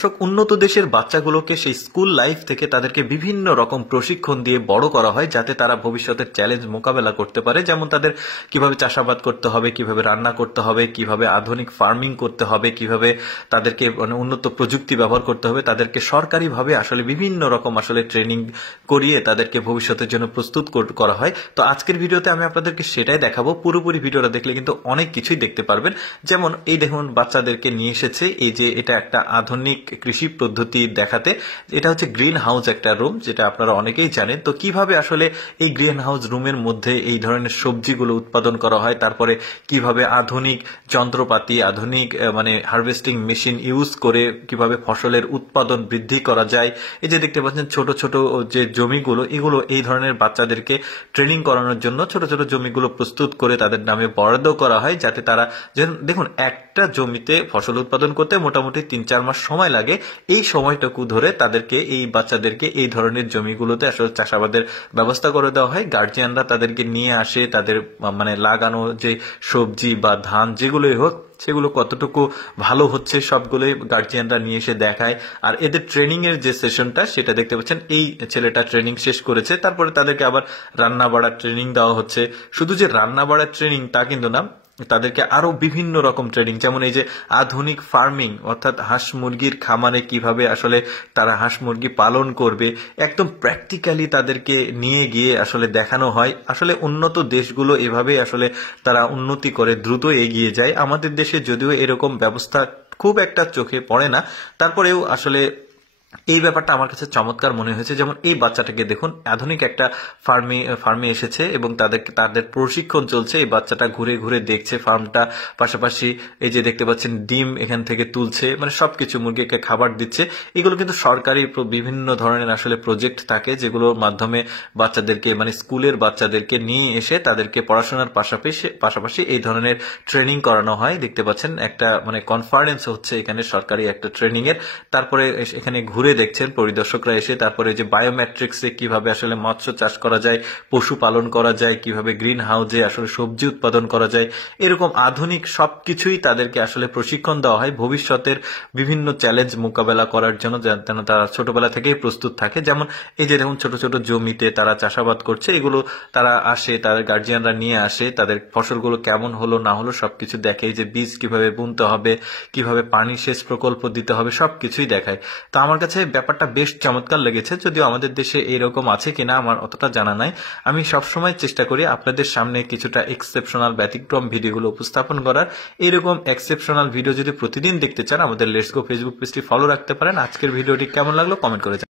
উন্নত দেশের বাচ্চাগুলোকে সেই স্কুল লাইফ থেকে তাদেরকে বিভিন্ন রকম প্রশিক্ষণ দিয়ে বড় করা হয় যাতে তারা ভবিষ্যতের চ্যালেঞ্জ মোকাবেলা করতে পারে। যেমন তাদের কিভাবে চাষাবাদ করতে হবে, কিভাবে রান্না করতে হবে, কিভাবে আধুনিক ফার্মিং করতে হবে, কিভাবে তাদেরকে উন্নত প্রযুক্তি ব্যবহার করতে হবে, তাদেরকে সরকারিভাবে আসলে বিভিন্ন রকম আসলে ট্রেনিং করিয়ে তাদেরকে ভবিষ্যতের জন্য প্রস্তুত করা হয়। তো আজকের ভিডিওতে আমি আপনাদেরকে সেটাই দেখাবো। পুরোপুরি ভিডিওটা দেখলে কিন্তু অনেক কিছুই দেখতে পারবেন। যেমন এই দেখুন বাচ্চাদেরকে নিয়ে এসেছে, এই যে এটা একটা আধুনিক কৃষি পদ্ধতি দেখাতে। এটা হচ্ছে গ্রিন হাউস একটা রুম, যেটা আপনারা অনেকেই জানেন। তো কিভাবে আসলে এই গ্রিন হাউস রুমের মধ্যে এই ধরনের সবজিগুলো উৎপাদন করা হয়, তারপরে কিভাবে আধুনিক যন্ত্রপাতি, আধুনিক হারভেস্টিং মেশিন ইউজ করে কিভাবে ফসলের উৎপাদন বৃদ্ধি করা যায়। এই যে দেখতে পাচ্ছেন ছোট ছোট যে জমিগুলো, এগুলো এই ধরনের বাচ্চাদেরকে ট্রেনিং করানোর জন্য ছোট ছোট জমিগুলো প্রস্তুত করে তাদের নামে বরাদ্দ করা হয়, যাতে তারা দেখুন একটা জমিতে ফসল উৎপাদন করতে মোটামুটি ৩-৪ মাস সময় লাগে। এই সময়টুকু ধরে তাদেরকে, এই বাচ্চাদেরকে এই ধরনের জমিগুলোতে আসলে চাষাবাদের ব্যবস্থা করে দেওয়া হয়। গার্জিয়ানরা তাদেরকে নিয়ে আসে, তাদের লাগানো যে সবজি বা ধান যেগুলোই হোক সেগুলো কতটুকু ভালো হচ্ছে সবগুলোই গার্জিয়ানরা নিয়ে এসে দেখায়। আর এদের ট্রেনিং এর যে সেশনটা সেটা দেখতে পাচ্ছেন, এই ছেলেটা ট্রেনিং শেষ করেছে, তারপরে তাদেরকে আবার রান্না বাড়ার ট্রেনিং দেওয়া হচ্ছে। শুধু যে রান্না বাড়ার ট্রেনিং তা কিন্তু না, তাদেরকে আরো বিভিন্ন রকম ট্রেনিং, যেমন এই যে আধুনিক ফার্মিং অর্থাৎ হাঁস মুরগির খামারে কিভাবে আসলে তারা হাঁস মুরগি পালন করবে, একদম প্র্যাকটিক্যালি তাদেরকে নিয়ে গিয়ে আসলে দেখানো হয়। আসলে উন্নত দেশগুলো এভাবে আসলে তারা উন্নতি করে, দ্রুত এগিয়ে যায়। আমাদের দেশে যদিও এরকম ব্যবস্থা খুব একটা চোখে পড়ে না, তারপরেও আসলে এই ব্যাপারটা আমার কাছে চমৎকার মনে হয়েছে। যেমন এই বাচ্চাটাকে দেখুন, আধুনিক একটা ফার্মে এসেছে এবং তাদের প্রশিক্ষণ চলছে। এই বাচ্চাটা ঘুরে ঘুরে দেখছে ফার্মটা, পাশাপাশি এই যে দেখতে পাচ্ছেন ডিম এখান থেকে তুলছে, সবকিছু মুরগিকে খাবার দিচ্ছে। এগুলো কিন্তু সরকারি বিভিন্ন ধরনের আসলে প্রজেক্ট থাকে, যেগুলোর মাধ্যমে বাচ্চাদেরকে স্কুলের বাচ্চাদেরকে নিয়ে এসে তাদেরকে পড়াশোনার পাশাপাশি এই ধরনের ট্রেনিং করানো হয়। দেখতে পাচ্ছেন একটা কনফারেন্স হচ্ছে এখানে, সরকারি একটা ট্রেনিং এর। তারপরে এখানে ঘুরে দেখছেন পরিদর্শকরা এসে, তারপরে যে বায়োমেট্রিক্সে কিভাবে আসলে মৎস্য চাষ করা যায়, পশু পালন করা যায়, কিভাবে গ্রিন হাউসে আসলে সবজি উৎপাদন করা যায়, এরকম আধুনিক সবকিছুই তাদেরকে আসলে প্রশিক্ষণ দেওয়া হয় ভবিষ্যতের বিভিন্ন চ্যালেঞ্জ মোকাবেলা করার জন্য, যেন তারা ছোটবেলা থেকেই প্রস্তুত থাকে। যেমন এই যে দেখুন ছোট ছোট জমিতে তারা চাষাবাদ করছে, এগুলো তারা আসে, তাদের গার্জিয়ানরা নিয়ে আসে, তাদের ফসলগুলো কেমন হলো না হলো সবকিছু দেখে, যে বীজ কিভাবে বুনতে হবে, কিভাবে পানি সেচ প্রকল্প দিতে হবে, সবকিছুই দেখায়। তো আমার কাছে ব্যাপারটা বেশ চমৎকার লেগেছে। যদিও আমাদের দেশে এইরকম আছে কিনা আমার অতটা জানা নাই। আমি সবসময় চেষ্টা করি আপনাদের সামনে কিছুটা এক্সেপশনাল ব্যতিক্রম ভিডিওগুলো উপস্থাপন করার। এইরকম এক্সেপশনাল ভিডিও যদি প্রতিদিন দেখতে চান, আমাদের লেটস গো ফেসবুক পেজটি ফলো রাখতে পারেন। আজকের ভিডিওটি কেমন লাগলো কমেন্ট করে